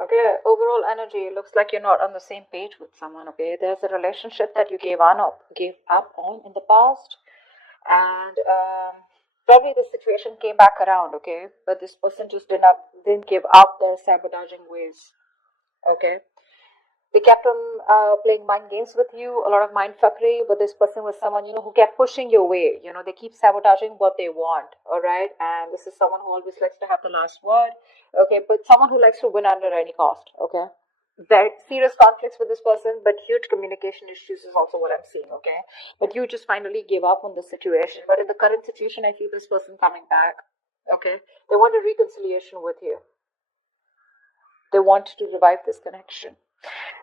Okay, overall energy looks like you're not on the same page with someone. Okay, there's a relationship that you gave up on in the past, and probably the situation came back around. Okay, but this person just didn't give up their sabotaging ways. Okay, they kept on playing mind games with you, a lot of mind fuckery, but this person was someone, who kept pushing your way. They keep sabotaging what they want, all right? And this is someone who always likes to have the last word, okay? But someone who likes to win under any cost, okay? Very serious conflicts with this person, but huge communication issues is also what I'm seeing, okay? But you just finally gave up on the situation. But in the current situation, I feel this person coming back, okay? They want a reconciliation with you. They want to revive this connection.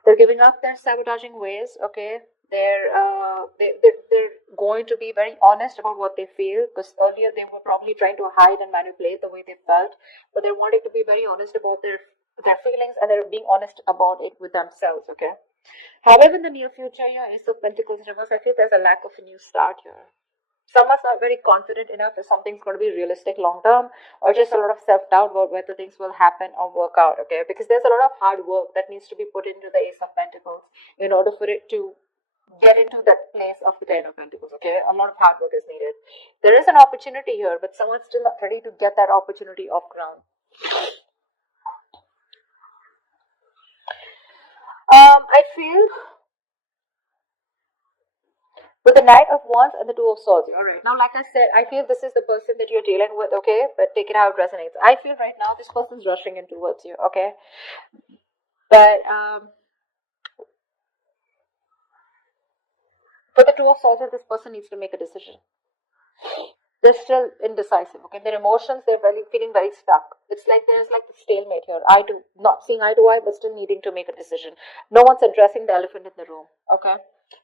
They're giving up their sabotaging ways. Okay, they're going to be very honest about what they feel, because earlier they were probably trying to hide and manipulate the way they felt, but they're wanting to be very honest about their feelings, and they're being honest about it with themselves. Okay. However, in the near future, your Ace of Pentacles reverse, I feel there's a lack of a new start here. Some are not very confident enough if something's going to be realistic long term, or just a lot of self doubt about whether things will happen or work out. Okay, because there's a lot of hard work that needs to be put into the Ace of Pentacles in order for it to get into that place of the Ten of Pentacles. Okay, a lot of hard work is needed. There is an opportunity here, but someone's still not ready to get that opportunity off ground. I feel with the Knight of Wands and the Two of Swords. All right. Now, like I said, I feel this is the person that you're dealing with, okay? But take it how it resonates. I feel right now this person's rushing in towards you, okay? But for the Two of Swords, this person needs to make a decision. They're still indecisive, okay? Their emotions, they're feeling very stuck. It's like there's like the stalemate here. Not seeing eye to eye, but still needing to make a decision. No one's addressing the elephant in the room, okay?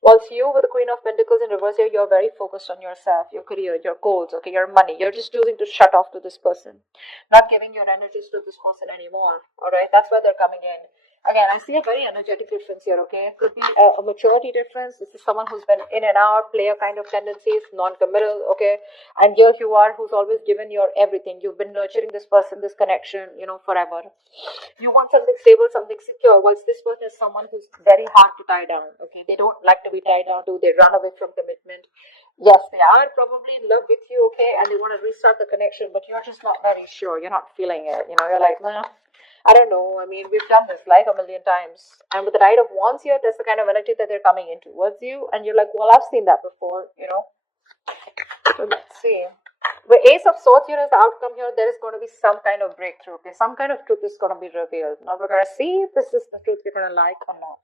Whilst you, with the Queen of Pentacles in reverse here, you're very focused on yourself, your career, your goals, okay, your money. You're just choosing to shut off to this person, not giving your energies to this person anymore, all right? That's why they're coming in. Again, I see a very energetic difference here, okay? Could be a maturity difference. This is someone who's been in and out, player kind of tendencies, non-committal, okay? And here you are, who's always given your everything. You've been nurturing this person, this connection, forever. You want something stable, something secure, whilst this person is someone who's very hard to tie down, okay? They don't like to be tied down to, they run away from commitment. Yes, they are probably in love with you, okay? And they want to restart the connection, but you're just not very sure. You're not feeling it, you're like, nah. I don't know. I mean, we've done this like a million times. And with the Knight of Wands here, that's the kind of energy that they're coming in towards you. And you're like, well, I've seen that before. So let's see. The Ace of Swords here is the outcome here. There is going to be some kind of breakthrough. Okay, some kind of truth is going to be revealed. Now we're going to see if this is the truth you're going to like or not.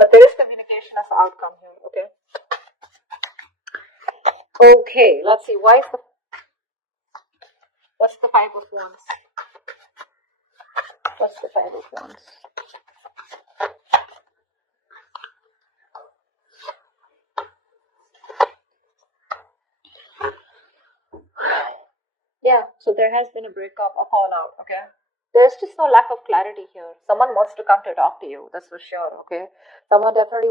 But there is communication as the outcome here. Okay. Okay. Let's see. What's the Five of Wands? What's the Five of Wands? Yeah, so there has been a breakup, a fallout, okay? There's just no lack of clarity here. Someone wants to come to talk to you, that's for sure, okay? Someone definitely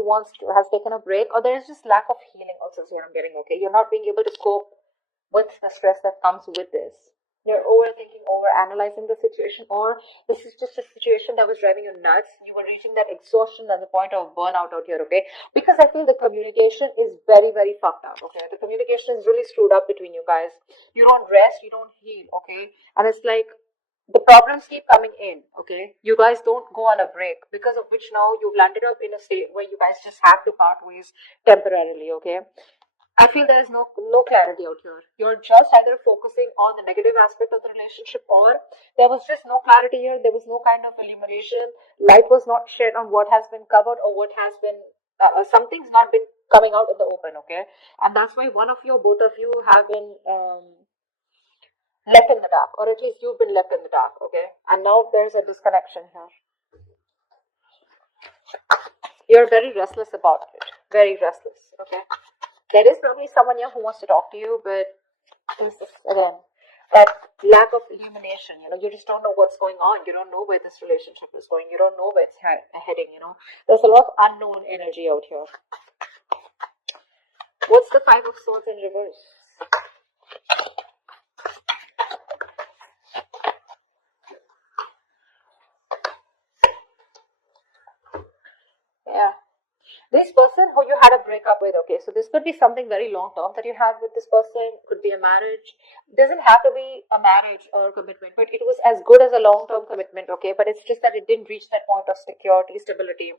has taken a break, or there's just lack of healing also is what I'm getting, okay? You're not being able to cope with the stress that comes with this. You're overthinking, over analyzing the situation, or this is just a situation that was driving you nuts. You were reaching that exhaustion and the point of burnout out here, okay? Because I feel the communication is very, very fucked up, okay? The communication is really screwed up between you guys. You don't rest, you don't heal, okay? And it's like the problems keep coming in, okay? You guys don't go on a break, because of which now you've landed up in a state where you guys just have to part ways temporarily, okay? I feel there is no clarity out here. You're just either focusing on the negative aspect of the relationship, or there was just no clarity here. There was no kind of illumination. Light was not shed on what has been covered, or what has been something's not been coming out in the open. Okay, and that's why one of you, both of you, have been left in the dark, or at least you've been left in the dark. Okay, and now there's a disconnection here. You're very restless about it. Very restless. Okay. There is probably someone here who wants to talk to you, but this is, again, that lack of illumination. You just don't know what's going on. You don't know where this relationship is going. You don't know where it's heading. There's a lot of unknown energy out here. What's the Five of Swords in reverse? had a breakup with, okay, so this could be something very long term that you had with this person, could be a marriage, doesn't have to be a marriage or a commitment, but it was as good as a long term commitment, okay, but it's just that it didn't reach that point of security, stability.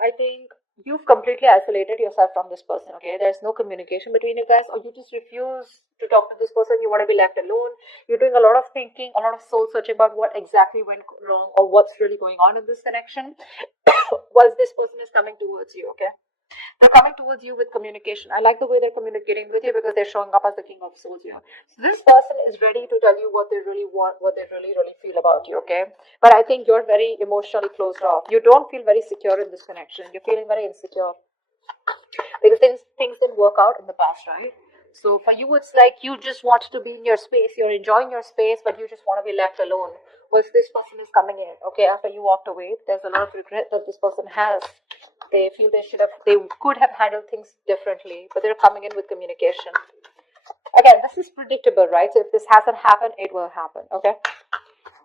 I think you've completely isolated yourself from this person, okay, there's no communication between you guys, or you just refuse to talk to this person, you want to be left alone, you're doing a lot of thinking, a lot of soul searching about what exactly went wrong or what's really going on in this connection. Once this person is coming towards you, okay, they're coming towards you with communication. I like the way they're communicating with you because they're showing up as the king of swords here. So this person is ready to tell you what they really want, what they really, really feel about you, okay? But I think you're very emotionally closed off. You don't feel very secure in this connection. You're feeling very insecure because things didn't work out in the past, right? So for you, it's like you just want to be in your space. You're enjoying your space, but you just want to be left alone. Once this person is coming in, okay, after you walked away, there's a lot of regret that this person has. They feel they could have handled things differently, but they're coming in with communication. Again, this is predictable, right? So if this hasn't happened, it will happen, okay?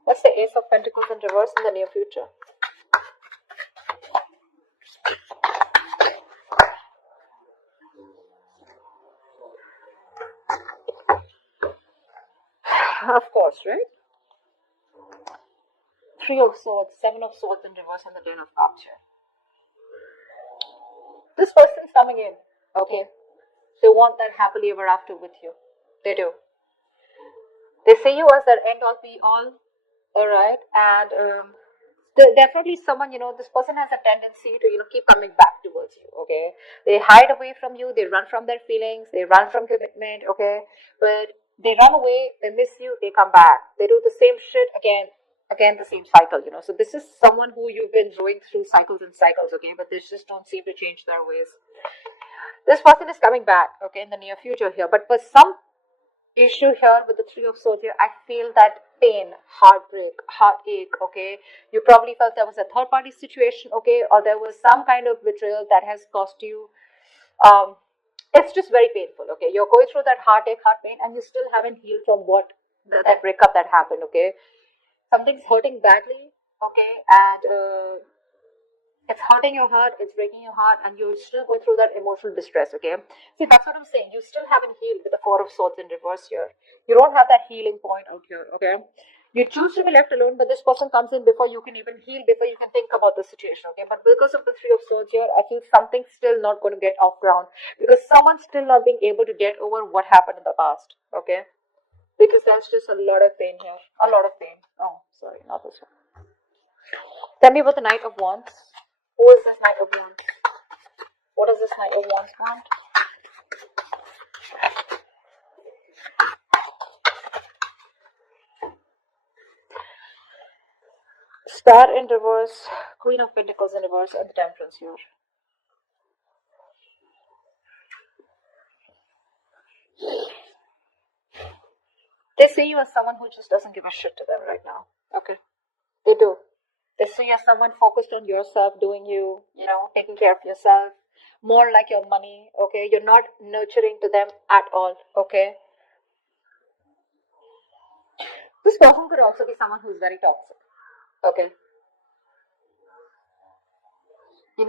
What's the Ace of Pentacles in reverse in the near future? Of course, right? Three of Swords, Seven of Swords in reverse, and the Ten of Cups here. This person's coming in, okay? They want that happily ever after with you. They do. They see you as their end all be all, alright? And definitely someone, this person has a tendency to, keep coming back towards you, okay? They hide away from you, they run from their feelings, they run from commitment, okay? But they run away, they miss you, they come back. They do the same shit again the same cycle, So this is someone who you've been going through cycles and cycles, okay? But they just don't seem to change their ways. This person is coming back, okay, in the near future here. But for some issue here with the Three of Swords here, I feel that pain, heartbreak, heartache, okay? You probably felt there was a third party situation, okay? Or there was some kind of betrayal that has cost you. It's just very painful, okay? You're going through that heartache, heart pain, and you still haven't healed from that breakup that happened, okay? Something's hurting badly, okay? And it's hurting your heart, it's breaking your heart, and you're still going through that emotional distress, okay? See, that's what I'm saying. You still haven't healed with the Four of Swords in reverse here. You don't have that healing point out here, okay? You choose to be left alone, but this person comes in before you can even heal, before you can think about the situation, okay? But because of the Three of Swords here, I feel something's still not going to get off ground because someone's still not being able to get over what happened in the past, okay? Because there's just a lot of pain here. A lot of pain. Oh, sorry, not this one. Tell me about the Knight of Wands. Who is this Knight of Wands? What does this Knight of Wands want? Star in reverse, Queen of Pentacles in reverse, and the Temperance here. They see you as someone who just doesn't give a shit to them right now. Okay. They do. They see you as someone focused on yourself, doing you, taking care of yourself, more like your money, okay? You're not nurturing to them at all, okay? This person could also be someone who's very toxic, okay? They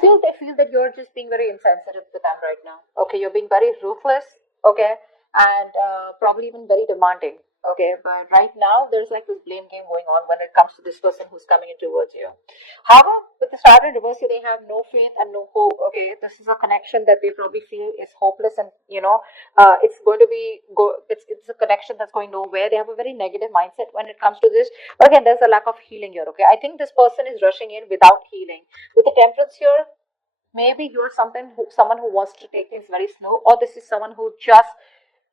feel that you're just being very insensitive to them right now, okay? You're being very ruthless, okay? And probably even very demanding. Okay, but right now there's like this blame game going on when it comes to this person who's coming in towards you. However, with the Star in reverse, they have no faith and no hope. Okay, this is a connection that they probably feel is hopeless, and it's going to be it's a connection that's going nowhere. They have a very negative mindset when it comes to this. But again, there's a lack of healing here. Okay, I think this person is rushing in without healing. With the Temperance here, maybe you're someone who wants to take things very slow, or this is someone who just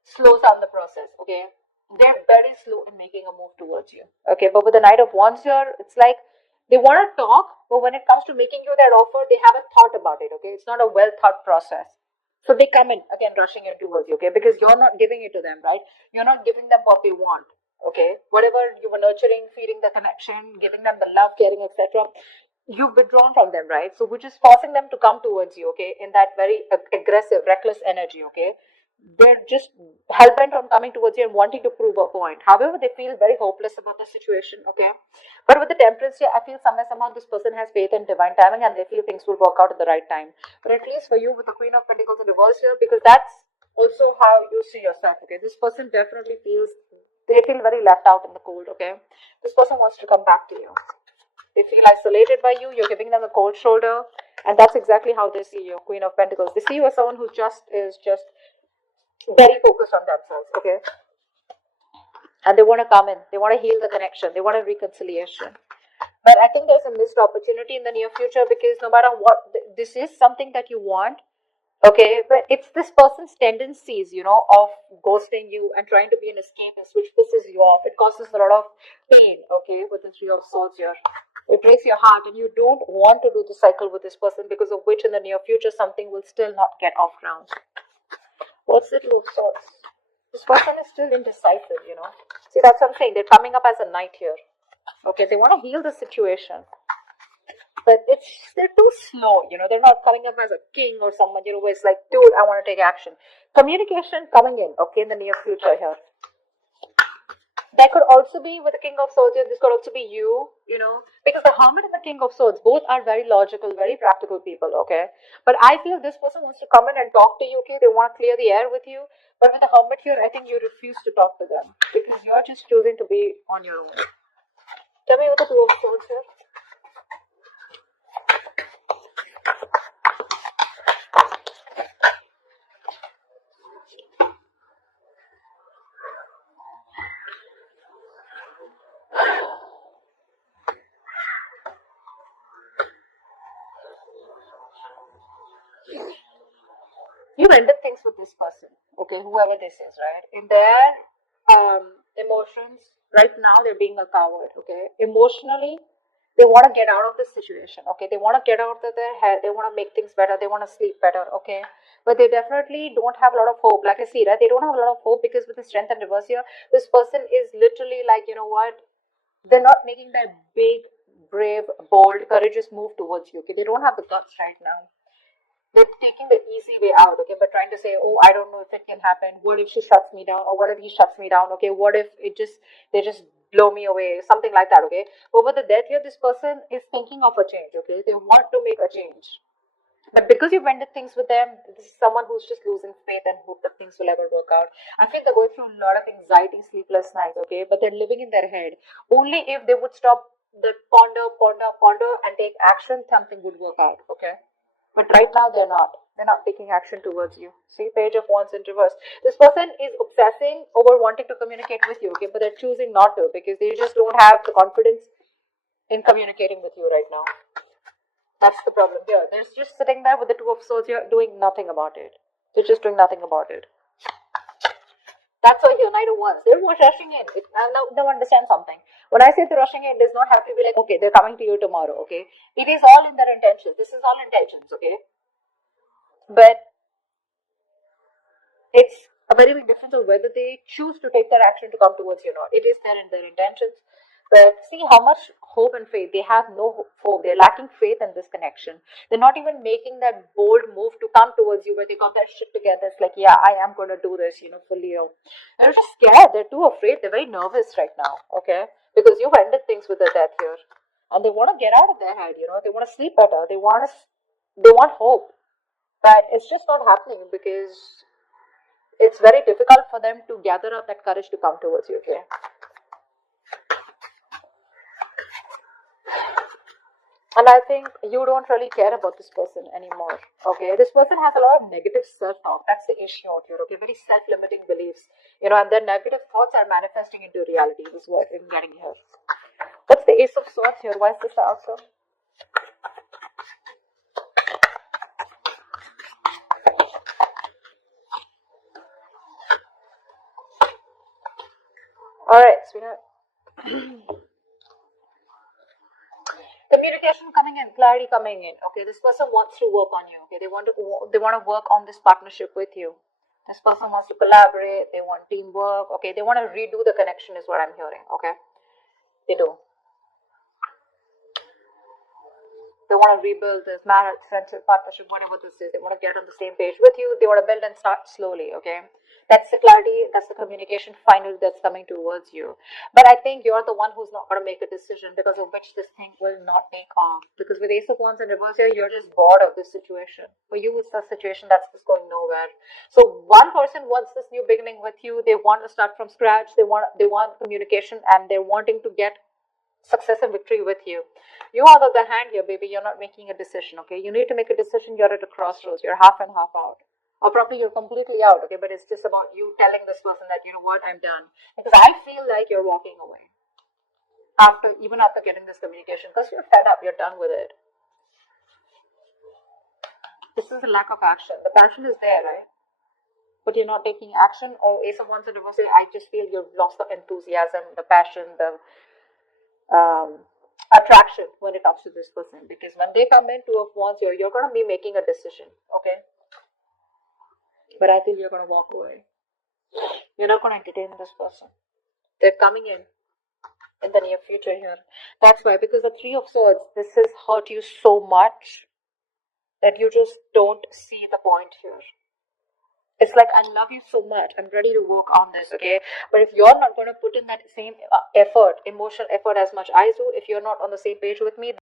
slows down the process. Okay. They're very slow in making a move towards you. Okay, but with the Knight of Wands here, it's like they want to talk, but when it comes to making you that offer, they haven't thought about it. Okay, it's not a well thought process. So they come in again, rushing in towards you. Okay, because you're not giving it to them, right? You're not giving them what they want. Okay, whatever you were nurturing, feeding the connection, giving them the love, caring, etc. You've withdrawn from them, right? So which is forcing them to come towards you. Okay, in that very aggressive, reckless energy. Okay. they're just hell-bent on coming towards you and wanting to prove a point. However, they feel very hopeless about the situation, okay? But with the temperance here, I feel somehow this person has faith in divine timing and they feel things will work out at the right time. But at least for you with the Queen of Pentacles in reverse here, because that's also how you see yourself, okay? This person definitely feels, they feel very left out in the cold, okay? This person wants to come back to you. They feel isolated by you, you're giving them a cold shoulder, and that's exactly how they see you, Queen of Pentacles. They see you as someone who is just very focused on themselves, okay? And they want to come in, they want to heal the connection, they want a reconciliation. But I think there's a missed opportunity in the near future because no matter what, this is something that you want, okay? But it's this person's tendencies, of ghosting you and trying to be an escapist, which pisses you off. It causes a lot of pain, okay, with the Three of Swords here. It breaks your heart, and you don't want to do the cycle with this person because of which in the near future something will still not get off ground. What's the Two of Swords? This person is still indecisive, See, that's what I'm saying. They're coming up as a knight here. Okay, they want to heal the situation. But they're too slow, They're not coming up as a king or someone, where it's like, dude, I want to take action. Communication coming in, okay, in the near future here. That could also be with the King of Swords here. This could also be you, because the Hermit and the King of Swords both are very logical, very practical people, okay? But I feel this person wants to come in and talk to you, okay? They want to clear the air with you. But with the Hermit here, I think you refuse to talk to them because you're just choosing to be on your own. Tell me what the Two of Swords here. You ended things with this person, okay, whoever this is, right? In their emotions, right now they're being a coward, okay? Emotionally, they want to get out of this situation, okay? They want to get out of their head, they want to make things better, they want to sleep better, okay? But they definitely don't have a lot of hope. Like I see, right? They don't have a lot of hope because with the Strength and reverse here, this person is literally like, you know what? They're not making that big, brave, bold, courageous move towards you, okay? They don't have the guts right now. They're taking the easy way out, okay, but trying to say, oh, I don't know if it can happen. What if she shuts me down? Or what if he shuts me down? Okay, what if they just blow me away? Something like that, okay? But with the death here, this person is thinking of a change, okay? They want to make a change. But because you've ended things with them, this is someone who's just losing faith and hope that things will ever work out. I feel they're going through a lot of anxiety, sleepless nights, okay? But they're living in their head. Only if they would stop the ponder, and take action, something would work out, okay? But right now they're not. They're not taking action towards you. See, Page of Wands in reverse. This person is obsessing over wanting to communicate with you, okay? But they're choosing not to because they just don't have the confidence in communicating with you right now. That's the problem here. They're just sitting there with the Two of Swords here doing nothing about it. They're just doing nothing about it. That's why United wants. They're rushing in. Now understand something. When I say they're rushing in, it does not have to be like, okay, they're coming to you tomorrow, okay? It is all in their intentions. This is all intentions, okay? But it's a very big difference of whether they choose to take their action to come towards you or not. It is there in their intentions. But see how much hope and faith. They have no hope. They're lacking faith in this connection. They're not even making that bold move to come towards you where they got their shit together. It's like, yeah, I am going to do this, fully. They're just scared. They're too afraid. They're very nervous right now, okay? Because you've ended things with the death here. And they want to get out of their head, They want to sleep better. They want hope. But it's just not happening because it's very difficult for them to gather up that courage to come towards you, okay? And I think you don't really care about this person anymore, okay? This person has a lot of negative self-talk. That's the issue out here, okay? Very self-limiting beliefs, and their negative thoughts are manifesting into reality. This is what I'm getting here. What's the Ace of Swords here? Why is this the outcome? Alright, sweetheart. Communication coming in, clarity coming in. Okay, this person wants to work on you. Okay, they want to work on this partnership with you. This person wants to collaborate. They want teamwork. Okay, they want to redo the connection. Is what I'm hearing. Okay, they do. They want to rebuild this marriage, friendship, partnership, whatever this is. They want to get on the same page with you. They want to build and start slowly, okay? That's the clarity, that's the communication finally that's coming towards you. But I think you're the one who's not going to make a decision because of which this thing will not take off. Because with Ace of Wands in reverse here, you're just bored of this situation. For you, it's a situation that's just going nowhere. So one person wants this new beginning with you. They want to start from scratch. They want communication, and they're wanting to get success and victory with you. You, on the other hand, here, baby, you're not making a decision, okay? You need to make a decision. You're at a crossroads. You're half and half out. Or probably you're completely out, okay? But it's just about you telling this person that, you know what, I'm done. Because I feel like you're walking away. Even after getting this communication. Because you're fed up. You're done with it. This is a lack of action. The passion is there, right? But you're not taking action. Or Ace of Wands in reverse, I just feel you've lost the enthusiasm, the passion, the attraction when it comes to this person. Because when they come in, Two of Wands, you're going to be making a decision, okay? But I think you're going to walk away. You're not going to entertain this person. They're coming in the near future here. That's why, because the Three of Swords, this has hurt you so much that you just don't see the point here. It's like, I love you so much. I'm ready to work on this, okay? But if you're not going to put in that same effort, emotional effort as much I do, if you're not on the same page with me,